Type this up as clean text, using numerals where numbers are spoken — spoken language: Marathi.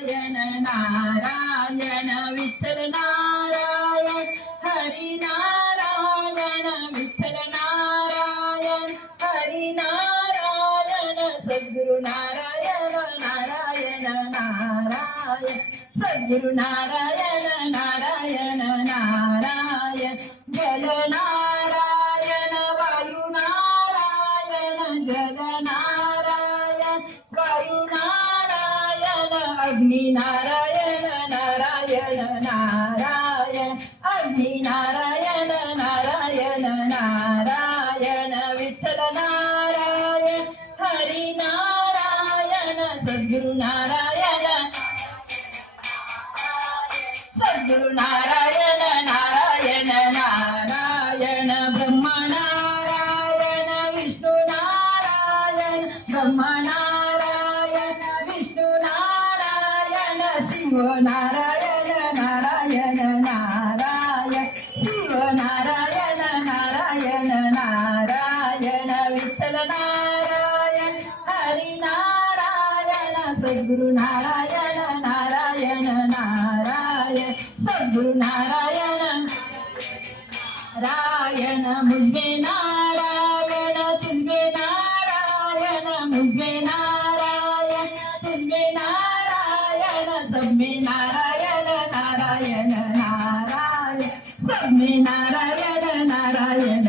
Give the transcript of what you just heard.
नारायण विठ्ठल नारायण हरी नारायण विठ्ठल नारायण हरी नारायण सद्गुरु नारायण नारायण नारायण सद्गुरु नारायण नारायण नारायण जल नारायण वायु नारायण जल नारायण वायु नारायण अग्नि नारायण नारायण नारायण अग्नि नारायण नारायण नारायण विठ्ठल नारायण हरी नारायण सद्गुरु नारायण सद्गुरु नारायण नारायण नारायण ब्रह्म नारायण विष्णु नारायण ब्रह्म नारायण विष्णु नारायण शिव नारायण नारायण नारायण शिव नारायण नारायण नारायण विठ्ठल नारायण हरी नारायण सद्गुरु नारायण नारायण नारायण सद्गुरु नारायण नारायण मुझे नारायण तुझे नारायण मुझे नारायण तुझे नारायण सब में नारायण नारायण नारायण सब में नारायण नारायण